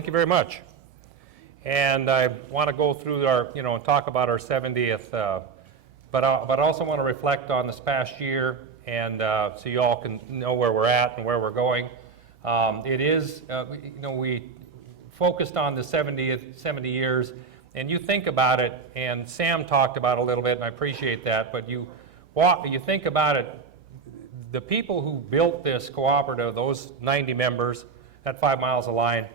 Thank you very much. And I want to go through our, and talk about our 70th, but I also want to reflect on this past year, and so you all can know where we're at and where we're going. It is, we focused on the 70 years, and you think about it, and Sam talked about it a little bit, and I appreciate that, but you think about it, the people who built this cooperative, those 90 members, that 5 miles of line,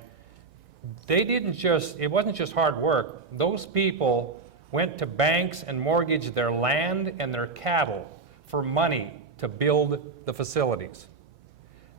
it wasn't just hard work. Those people went to banks and mortgaged their land and their cattle for money to build the facilities.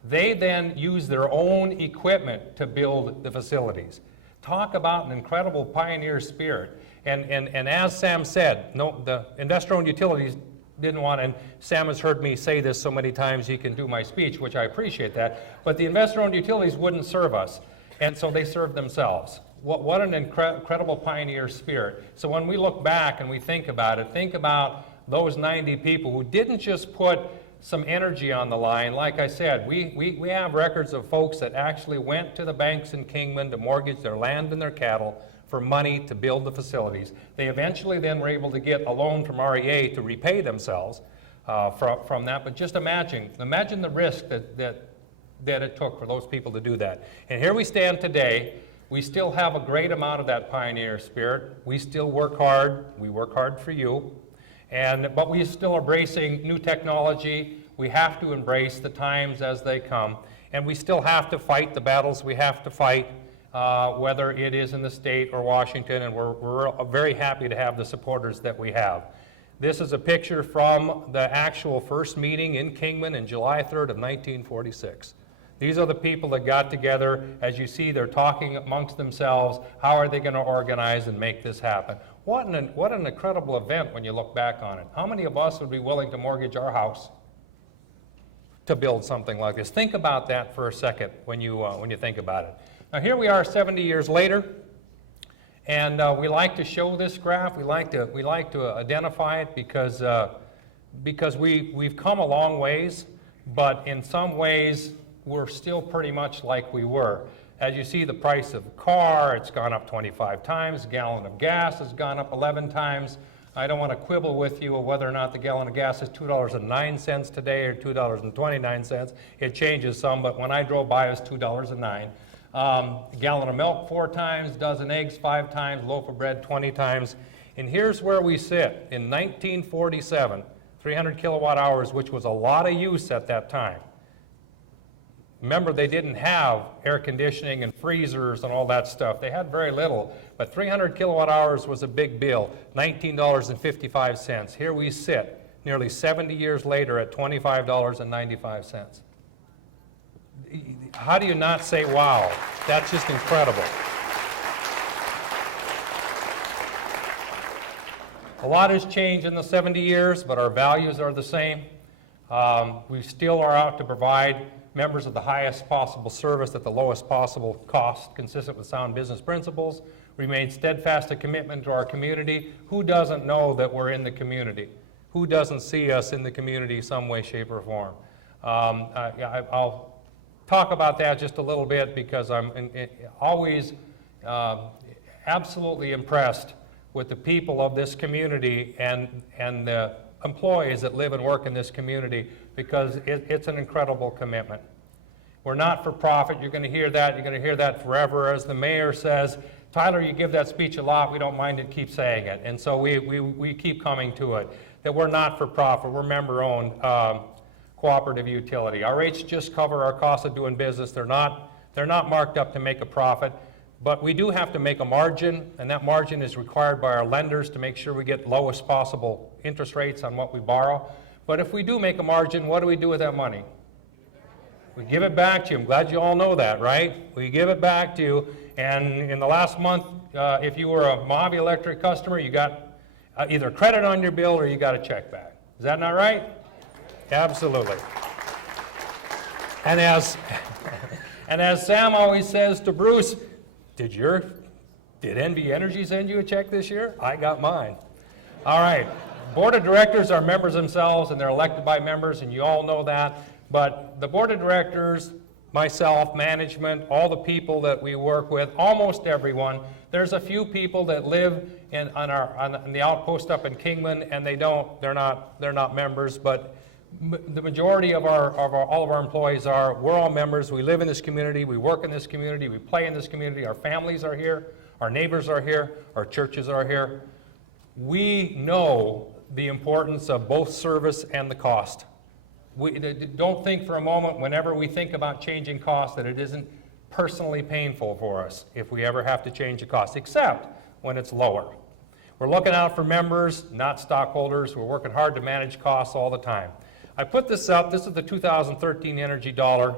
They then used their own equipment to build the facilities. Talk about an incredible pioneer spirit. And as Sam said, no, the investor-owned utilities didn't want, and Sam has heard me say this so many times he can do my speech, which I appreciate that, but the investor-owned utilities wouldn't serve us, and so they served themselves. What an incredible pioneer spirit. So when we look back and we think about those 90 people who didn't just put some energy on the line. Like I said, we have records of folks that actually went to the banks in Kingman to mortgage their land and their cattle for money to build the facilities. They eventually then were able to get a loan from REA to repay themselves from that. But just imagine the risk that it took for those people to do that. And here we stand today. We still have a great amount of that pioneer spirit. We still work hard. We work hard for you. But we still embracing new technology. We have to embrace the times as they come. And we still have to fight the battles we have to fight, whether it is in the state or Washington, and we're very happy to have the supporters that we have. This is a picture from the actual first meeting in Kingman in July 3rd of 1946. These are the people that got together. As you see, they're talking amongst themselves. How are they going to organize and make this happen? What an incredible event when you look back on it. How many of us would be willing to mortgage our house to build something like this? Think about that for a second when you think about it. Now here we are 70 years later, and we like to show this graph. We like to identify it because we've come a long ways, but in some ways we're still pretty much like we were. As you see, the price of a car, it's gone up 25 times. A gallon of gas has gone up 11 times. I don't want to quibble with you of whether or not the gallon of gas is $2.09 today or $2.29. It changes some, but when I drove by, it was $2.09. A gallon of milk 4 times, dozen eggs 5 times, loaf of bread 20 times. And here's where we sit. In 1947, 300 kilowatt hours, which was a lot of use at that time. Remember, they didn't have air conditioning and freezers and all that stuff. They had very little, but 300 kilowatt hours was a big bill, $19.55. Here we sit, nearly 70 years later at $25.95. How do you not say, wow? That's just incredible. A lot has changed in the 70 years, but our values are the same. We still are out to provide members of the highest possible service at the lowest possible cost, consistent with sound business principles. Remain steadfast to commitment to our community. Who doesn't know that we're in the community? Who doesn't see us in the community some way, shape, or form? I'll talk about that just a little bit because I'm always absolutely impressed with the people of this community and the employees that live and work in this community, because it's an incredible commitment. We're not for profit. You're going to hear that. You're going to hear that forever. As the mayor says, Tyler, you give that speech a lot. We don't mind it. Keep saying it. And so we keep coming to it, that we're not for profit. We're member-owned cooperative utility. Our rates just cover our cost of doing business. They're not marked up to make a profit. But we do have to make a margin, and that margin is required by our lenders to make sure we get lowest possible interest rates on what we borrow. But if we do make a margin, what do we do with that money? We give it back to you. I'm glad you all know that, right? We give it back to you. And in the last month, if you were a Mohave Electric customer, you got either credit on your bill or you got a check back. Is that not right? Absolutely. And as Sam always says to Bruce, did NV Energy send you a check this year? I got mine. All right. Board of directors are members themselves, and they're elected by members, and you all know that. But the board of directors, myself, management, all the people that we work with, almost everyone. There's a few people that live on the outpost up in Kingman, and they're not members, but the majority of all of our employees are. We're all members. We live in this community. We work in this community. We play in this community. Our families are here. Our neighbors are here. Our churches are here. We know the importance of both service and the cost. Don't think for a moment, whenever we think about changing costs, that it isn't personally painful for us if we ever have to change a cost, except when it's lower. We're looking out for members, not stockholders. We're working hard to manage costs all the time. I put this up. This is the 2013 energy dollar.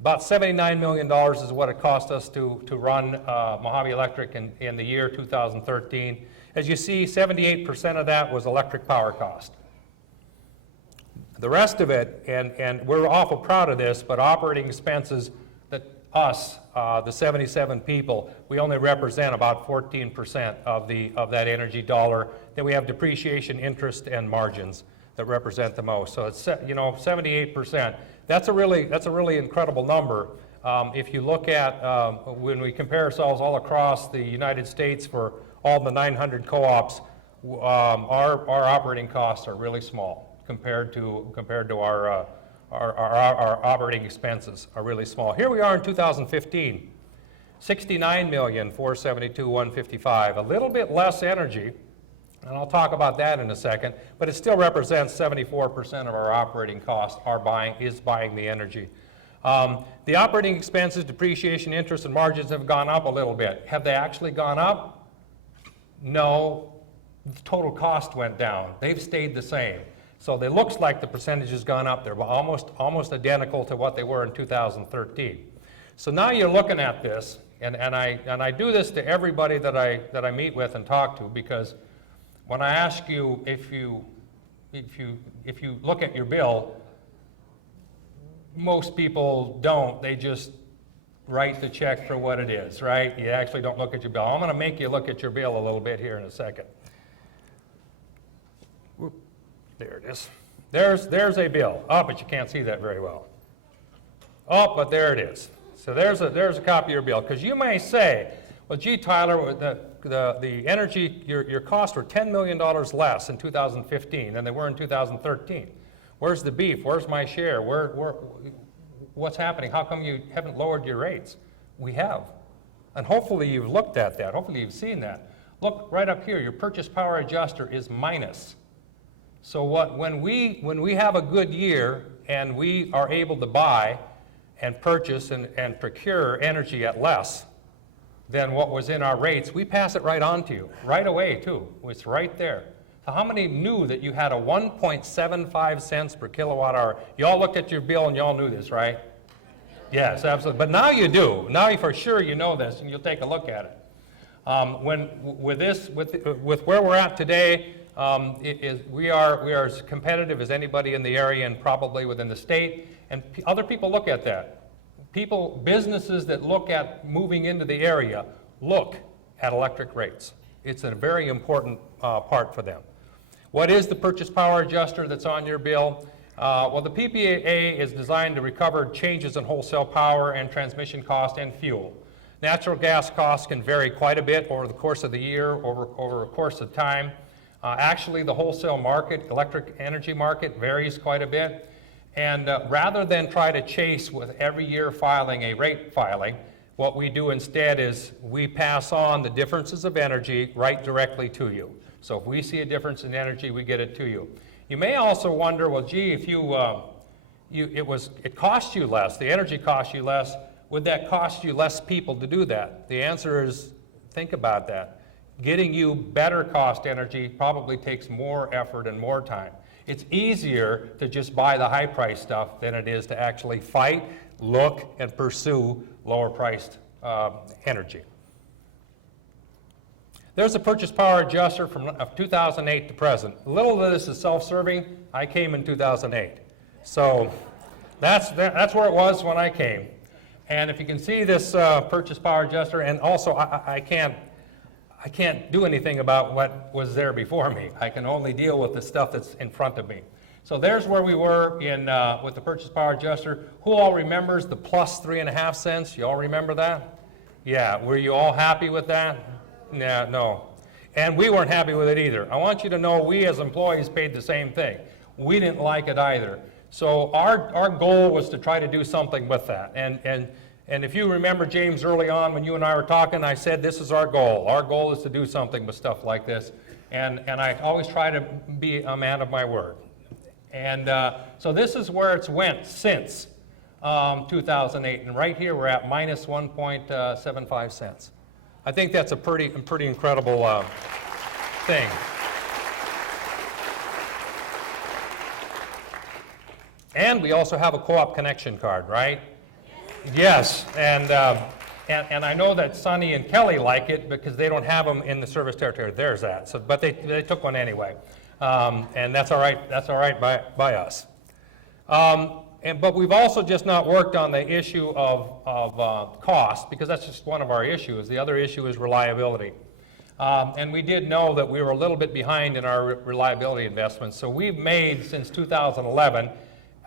About $79 million is what it cost us to run Mohave Electric in the year 2013. As you see, 78% of that was electric power cost. The rest of it, and we're awful proud of this, but operating expenses, that us, the 77 people, we only represent about 14% of that energy dollar. Then we have depreciation, interest, and margins that represent the most. So it's 78%. That's a really incredible number. If you look at when we compare ourselves all across the United States for all the 900 co-ops, our operating costs are really small compared to our operating expenses are really small. Here we are in 2015, $69,472,155, a little bit less energy. And I'll talk about that in a second, but it still represents 74% of our operating costs is buying the energy. The operating expenses, depreciation, interest, and margins have gone up a little bit. Have they actually gone up? No, the total cost went down. They've stayed the same. So it looks like the percentage has gone up. They're almost identical to what they were in 2013. So now you're looking at this, and I do this to everybody that I meet with and talk to, because when I ask you if you look at your bill, most people don't. They just write the check for what it is, right? You actually don't look at your bill. I'm going to make you look at your bill a little bit here in a second. There it is. There's a bill. Oh, but you can't see that very well. Oh, but there it is. So there's a copy of your bill. Because you may say, well, gee, Tyler, the energy, your costs were $10 million less in 2015 than they were in 2013. Where's the beef? Where's my share? What's happening? How come you haven't lowered your rates? We have. And hopefully you've looked at that. Hopefully you've seen that. Look right up here. Your purchase power adjuster is minus. So when we have a good year and we are able to buy and purchase and procure energy at less than what was in our rates, we pass it right on to you, right away too. It's right there. So how many knew that you had a 1.75 cents per kilowatt hour? You all looked at your bill and you all knew this, right? Yes, absolutely. But now you do. Now for sure you know this, and you'll take a look at it. With where we're at today, we are as competitive as anybody in the area and probably within the state. And other people look at that. Businesses that look at moving into the area look at electric rates. It's a very important part for them. What is the purchase power adjuster that's on your bill? Well, the PPA is designed to recover changes in wholesale power and transmission cost and fuel. Natural gas costs can vary quite a bit over the course of the year, over a course of time. Actually, the wholesale market, electric energy market, varies quite a bit. And rather than try to chase with every year filing a rate filing, what we do instead is we pass on the differences of energy right directly to you. So if we see a difference in energy, we get it to you. You may also wonder, well, gee, if it cost you less, the energy cost you less, would that cost you less people to do that? The answer is, think about that. Getting you better cost energy probably takes more effort and more time. It's easier to just buy the high price stuff than it is to actually fight, look, and pursue lower priced energy. There's a purchase power adjuster from 2008 to present. A little of this is self-serving. I came in 2008. So that's where it was when I came. And if you can see this purchase power adjuster, and also I can't do anything about what was there before me. I can only deal with the stuff that's in front of me. So there's where we were in with the purchase power adjuster. Who all remembers the plus 3.5 cents? You all remember that? Yeah, were you all happy with that? Yeah, no. And we weren't happy with it either. I want you to know we as employees paid the same thing. We didn't like it either. So our goal was to try to do something with that. And if you remember, James, early on when you and I were talking, I said this is our goal. Our goal is to do something with stuff like this. And I always try to be a man of my word. And so this is where it's went since 2008. And right here we're at minus 1.75 cents. I think that's a pretty incredible thing. And we also have a co-op connection card, right? Yes, and I know that Sonny and Kelly like it because they don't have them in the service territory. There's that. So, but they took one anyway, and that's all right. That's all right by us. But we've also just not worked on the issue of cost because that's just one of our issues. The other issue is reliability, and we did know that we were a little bit behind in our reliability investments. So we've made since 2011.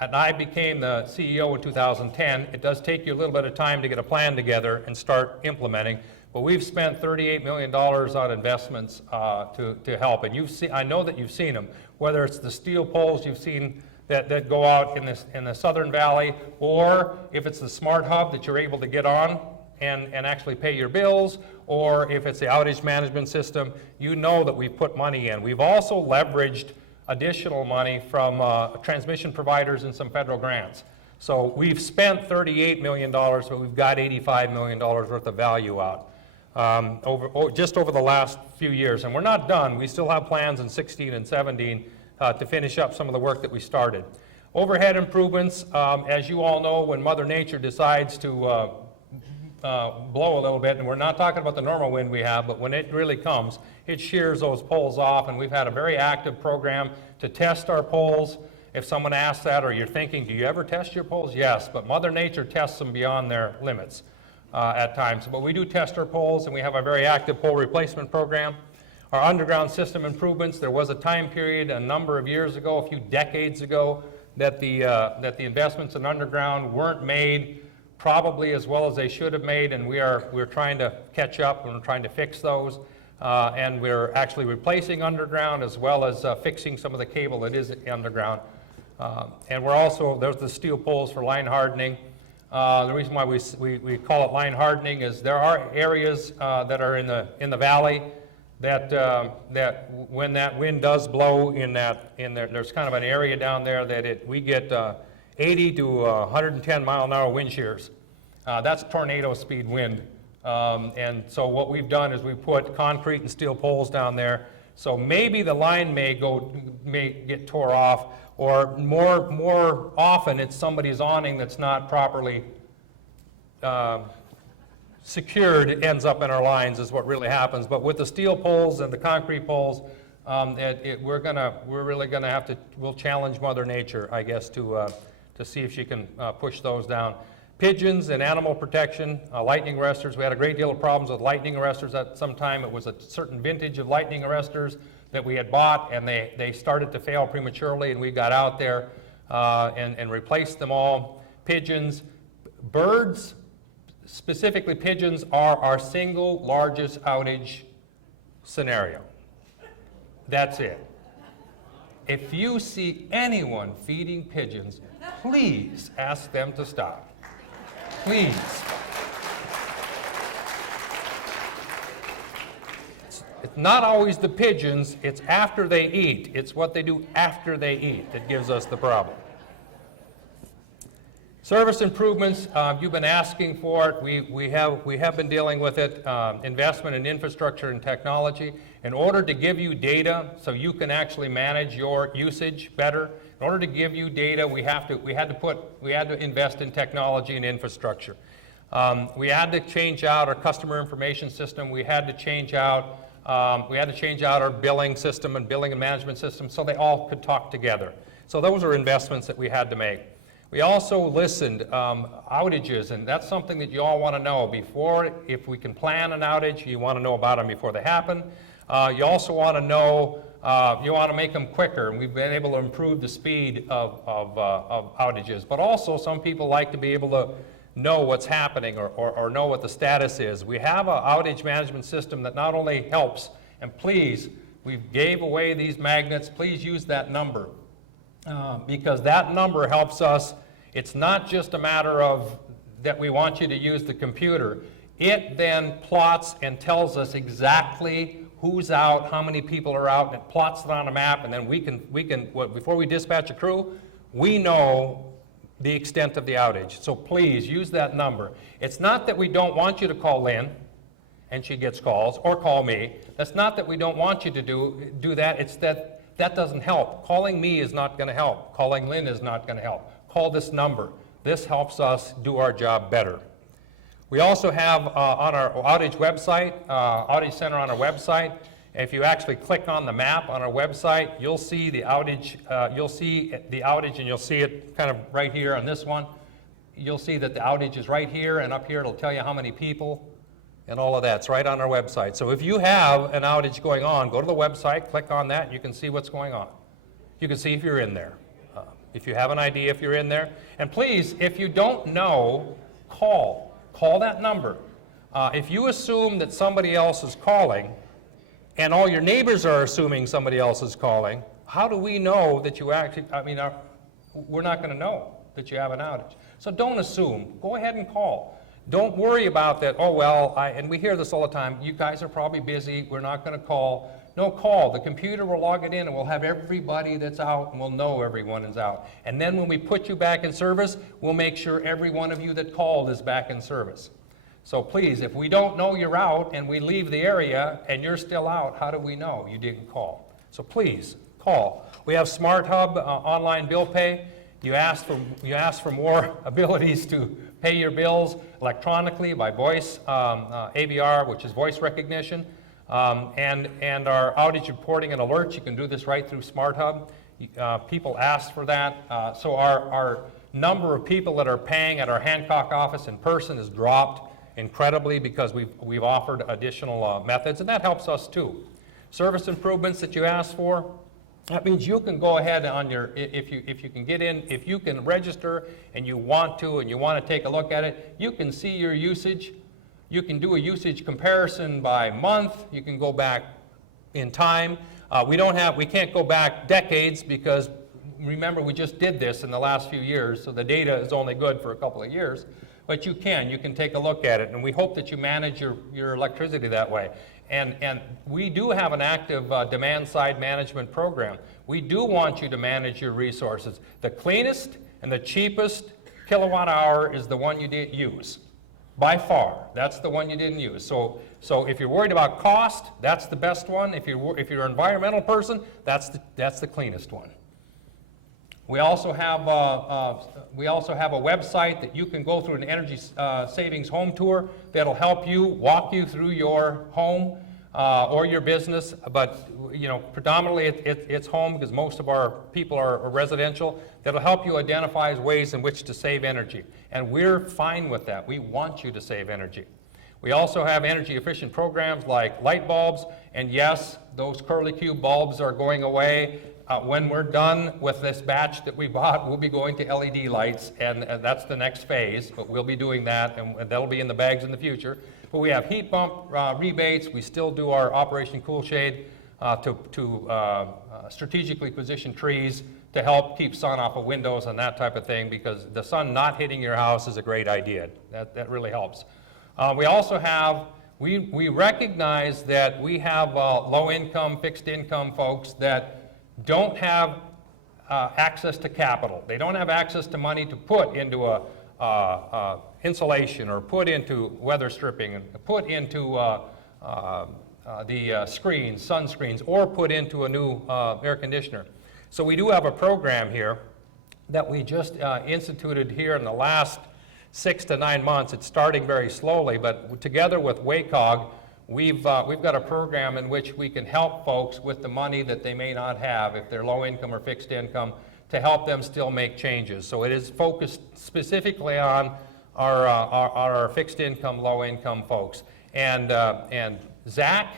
And I became the CEO in 2010. It does take you a little bit of time to get a plan together and start implementing, but we've spent $38 million on investments to help. And I know that you've seen them, whether it's the steel poles you've seen that go out in the Southern Valley, or if it's the smart hub that you're able to get on and actually pay your bills, or if it's the outage management system, you know that we've put money in. We've also leveraged additional money from transmission providers and some federal grants. So we've spent $38 million, but we've got $85 million worth of value out just over the last few years. And we're not done. We still have plans in 16 and 17 to finish up some of the work that we started. Overhead improvements, as you all know, when Mother Nature decides to blow a little bit, and we're not talking about the normal wind we have, but when it really comes, it shears those poles off, and we've had a very active program to test our poles. If someone asks that, or you're thinking, do you ever test your poles? Yes, but Mother Nature tests them beyond their limits at times. But we do test our poles, and we have a very active pole replacement program. Our underground system improvements, there was a time period a number of years ago, a few decades ago, that the investments in underground weren't made probably as well as they should have made, and we're trying to catch up and we're trying to fix those. And we're actually replacing underground as well as fixing some of the cable that is underground. And we're also, there's the steel poles for line hardening. The reason why we call it line hardening is there are areas that are in the valley that when that wind does blow there's kind of an area down there that we get 80 to 110 mile an hour wind shears. That's tornado speed wind. And so what we've done is we put concrete and steel poles down there. So maybe the line may get tore off, or more often it's somebody's awning that's not properly secured. It ends up in our lines is what really happens. But with the steel poles and the concrete poles, we'll challenge Mother Nature, I guess, to see if she can push those down. Pigeons and animal protection, lightning arresters. We had a great deal of problems with lightning arresters at some time. It was a certain vintage of lightning arresters that we had bought, and they started to fail prematurely, and we got out there and replaced them all. Pigeons, birds, specifically pigeons, are our single largest outage scenario. That's it. If you see anyone feeding pigeons, please ask them to stop. Please. It's not always the pigeons, it's after they eat. It's what they do after they eat that gives us the problem. Service improvements, you've been asking for it. We have been dealing with it. Investment in infrastructure and technology. In order to give you data so you can actually manage your usage better, in order to give you data, we had to invest in technology and infrastructure. We had to change out our customer information system. We had to change out our billing system and billing and management system so they all could talk together. So those are investments that we had to make. We also listened outages, and that's something that you all want to know before. If we can plan an outage, you want to know about them before they happen. You also want to know you want to make them quicker, and we've been able to improve the speed of outages. But also, some people like to be able to know what's happening or know what the status is. We have an outage management system that not only helps, and please, we gave away these magnets, please use that number, because that number helps us. It's not just a matter of that we want you to use the computer. It then plots and tells us exactly who's out, how many people are out, and it plots it on a map, and then we can before we dispatch a crew, we know the extent of the outage. So please use that number. It's not that we don't want you to call Lynn and she gets calls, or call me. That's not that we don't want you to do that. It's that doesn't help. Calling me is not going to help. Calling Lynn is not going to help. Call this number. This helps us do our job better. We also have on our outage website, Outage Center on our website, if you actually click on the map on our website, you'll see the outage, and you'll see it kind of right here on this one. You'll see that the outage is right here, and up here it'll tell you how many people and all of that. It's right on our website. So if you have an outage going on, go to the website, click on that, and you can see what's going on. You can see if you're in there. If you have an idea if you're in there. And please, if you don't know, call that number. If you assume that somebody else is calling, and all your neighbors are assuming somebody else is calling, how do we know that you actually, we're not going to know that you have an outage. So don't assume. Go ahead and call. Don't worry about that, oh, well, and we hear this all the time, you guys are probably busy, we're not going to call. No, call. The computer will log it in, and we'll have everybody that's out, and we'll know everyone is out. And then when we put you back in service, we'll make sure every one of you that called is back in service. So please, if we don't know you're out and we leave the area and you're still out, how do we know you didn't call? So please, call. We have Smart Hub online bill pay. You asked for more abilities to pay your bills electronically by voice, AVR, which is voice recognition, and our outage reporting and alerts. You can do this right through Smart Hub. People asked for that. So our number of people that are paying at our Hancock office in person has dropped incredibly because we've offered additional methods, and that helps us too. Service improvements that you asked for, that means you can go ahead on your, if you can get in, if you can register and you want to take a look at it, you can see your usage. You can do a usage comparison by month. You can go back in time. We can't go back decades because remember we just did this in the last few years, so the data is only good for a couple of years. But you can take a look at it, and we hope that you manage your electricity that way. And we do have an active demand-side management program. We do want you to manage your resources. The cleanest and the cheapest kilowatt hour is the one you didn't use. By far, that's the one you didn't use. So if you're worried about cost, that's the best one. If you're an environmental person, that's the cleanest one. We also have a website that you can go through, an energy savings home tour that'll help you, walk you through your home or your business. But predominantly it's home because most of our people are residential. That'll help you identify ways in which to save energy, and we're fine with that. We want you to save energy. We also have energy efficient programs like light bulbs, and yes, those curly cube bulbs are going away. When we're done with this batch that we bought, we'll be going to LED lights, and that's the next phase, but we'll be doing that, and that'll be in the bags in the future. But we have heat pump rebates. We still do our Operation Cool Shade to strategically position trees to help keep sun off of windows and that type of thing, because the sun not hitting your house is a great idea. That really helps. We also have, we recognize that we have low-income, fixed-income folks that don't have access to capital. They don't have access to money to put into insulation or put into weather stripping and put into the screens, sunscreens, or put into a new air conditioner. So we do have a program here that we just instituted here in the last 6 to 9 months. It's starting very slowly, but together with WACOG, we've got a program in which we can help folks with the money that they may not have if they're low income or fixed income, to help them still make changes. So it is focused specifically on our fixed income, low income folks. And Zach,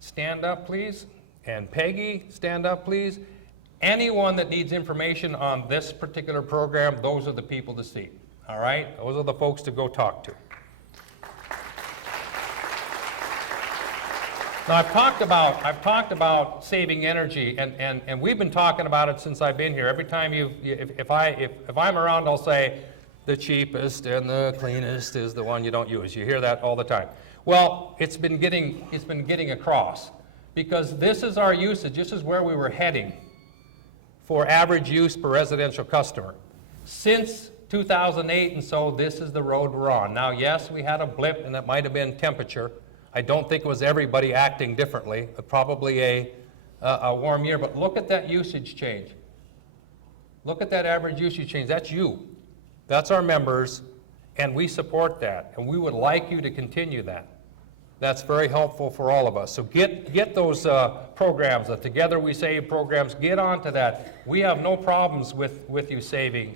stand up please. and Peggy, stand up please. Anyone that needs information on this particular program, those are the people to see. All right? Those are the folks to go talk to. Now, I've talked about saving energy, and we've been talking about it since I've been here. Every time if I'm around, I'll say the cheapest and the cleanest is the one you don't use. You hear that all the time. Well, it's been getting across, because this is our usage. This is where we were heading for average use per residential customer since 2008, and so this is the road we're on. Now, yes, we had a blip, and that might have been temperature. I don't think it was everybody acting differently, probably a warm year, but look at that usage change. Look at that average usage change. That's you. That's our members, and we support that, and we would like you to continue that. That's very helpful for all of us. So get those programs, the Together We Save programs, get onto that. We have no problems with you saving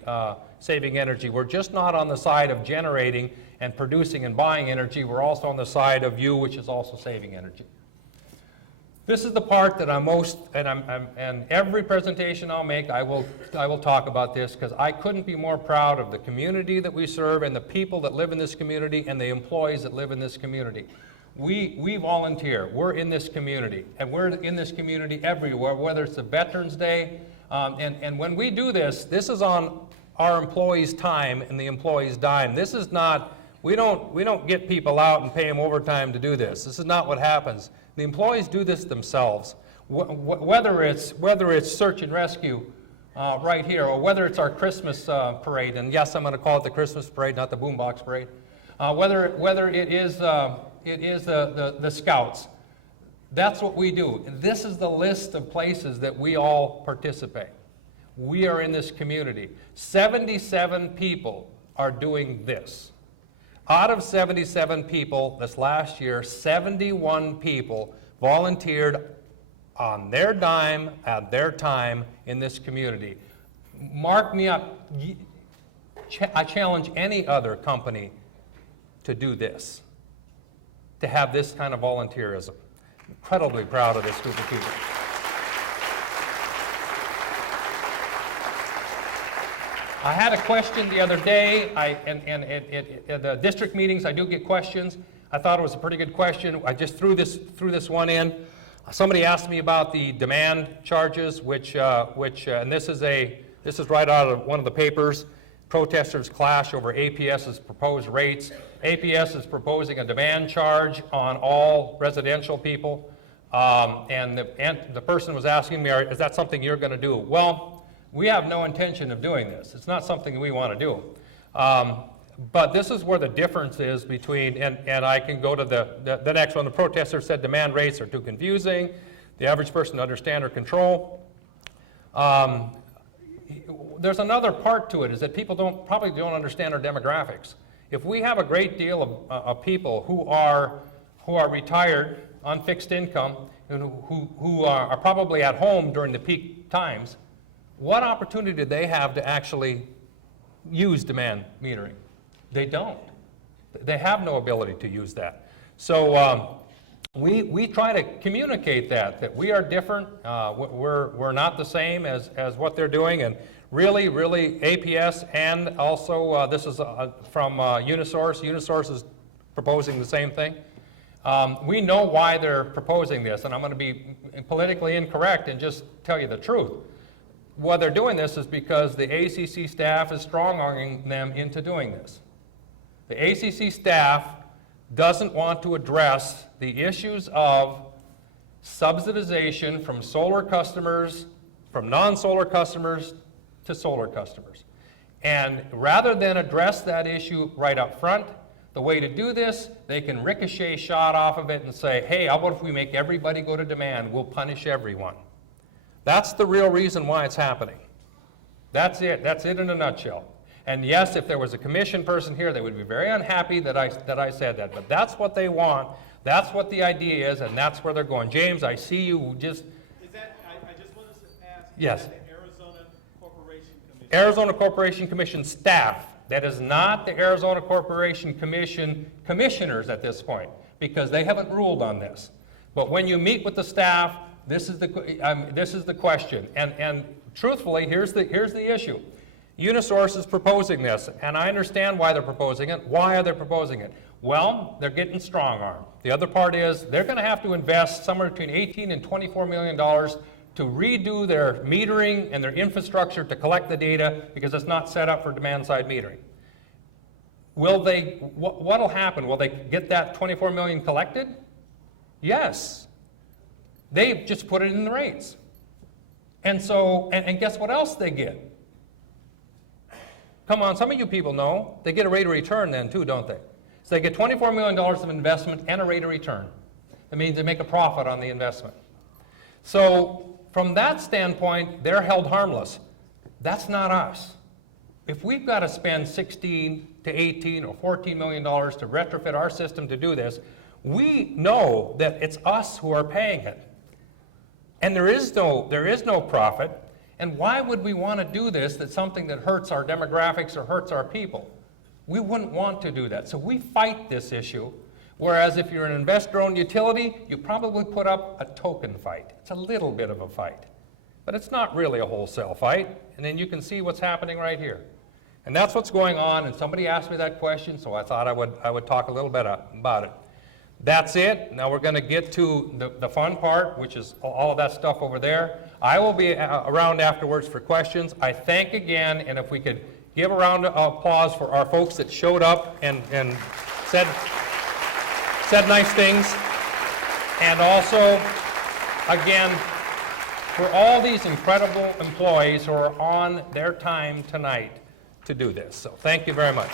energy. We're just not on the side of generating and producing and buying energy. We're also on the side of you, which is also saving energy. This is the part that I'm most, and every presentation I'll make, I will talk about this, because I couldn't be more proud of the community that we serve and the people that live in this community and the employees that live in this community. We volunteer. We're in this community, and we're in this community everywhere, whether it's the Veterans Day, and when we do this, this is on our employees' time and the employees' dime. This is not, we don't get people out and pay them overtime to do this. This is not what happens. The employees do this themselves. Whether it's search and rescue right here, or whether it's our Christmas parade, and yes, I'm going to call it the Christmas parade, not the boombox parade. Whether it is the Scouts. That's what we do. This is the list of places that we all participate. We are in this community. 77 people are doing this. Out of 77 people this last year, 71 people volunteered on their dime, at their time in this community. Mark me up. I challenge any other company to do this, to have this kind of volunteerism. Incredibly proud of this group of people. I had a question the other day, at the district meetings I do get questions. I thought it was a pretty good question. I just threw this one in. Somebody asked me about the demand charges, and this is right out of one of the papers. Protesters clash over APS's proposed rates. APS is proposing a demand charge on all residential people, and the person was asking me, is that something you're going to do? Well, we have no intention of doing this. It's not something we want to do. But this is where the difference is between, and I can go to the next one. The protester said demand rates are too confusing. The average person to understand or control. There's another part to it, is that people probably don't understand our demographics. If we have a great deal of people who are retired on fixed income and who are probably at home during the peak times, what opportunity do they have to actually use demand metering? They don't. They have no ability to use that. So we try to communicate that we are different. We're not the same as what they're doing, and really APS, and also this is from Unisource. Unisource is proposing the same thing. We know why they're proposing this, and I'm going to be politically incorrect and just tell you the truth. Why they're doing this is because the ACC staff is strong-arming them into doing this. The ACC staff doesn't want to address the issues of subsidization from solar customers, from non-solar customers to solar customers. And rather than address that issue right up front, the way to do this, they can ricochet shot off of it and say, hey, how about if we make everybody go to demand? We'll punish everyone. That's the real reason why it's happening. That's it. That's it in a nutshell. And yes, if there was a commission person here, they would be very unhappy that I said that. But that's what they want. That's what the idea is, and that's where they're going. James, I see you just... Is that, I just wanted to ask, yes. Is that the Arizona Corporation Commission? Arizona Corporation Commission staff. That is not the Arizona Corporation Commission commissioners at this point, because they haven't ruled on this. But when you meet with the staff, This is the question. And truthfully, here's the issue. Unisource is proposing this, and I understand why they're proposing it. Why are they proposing it? Well, they're getting strong-armed. The other part is they're going to have to invest somewhere between $18 and $24 million to redo their metering and their infrastructure to collect the data because it's not set up for demand-side metering. What'll happen? Will they get that 24 million collected? Yes. They've just put it in the rates. And so, and guess what else they get? Come on, some of you people know. They get a rate of return then too, don't they? So they get $24 million of investment and a rate of return. That means they make a profit on the investment. So from that standpoint, they're held harmless. That's not us. If we've got to spend 16 to 18 or $14 million to retrofit our system to do this, we know that it's us who are paying it. And there is no profit. And why would we want to do this? That's something that hurts our demographics or hurts our people. We wouldn't want to do that. So we fight this issue. Whereas if you're an investor-owned utility, you probably put up a token fight. It's a little bit of a fight. But it's not really a wholesale fight. And then you can see what's happening right here. And that's what's going on. And somebody asked me that question, so I thought I would talk a little bit about it. That's it. Now we're going to get to the fun part, which is all of that stuff over there. I will be around afterwards for questions. I thank again, and if we could give a round of applause for our folks that showed up and said nice things. And also, again, for all these incredible employees who are on their time tonight to do this. So thank you very much.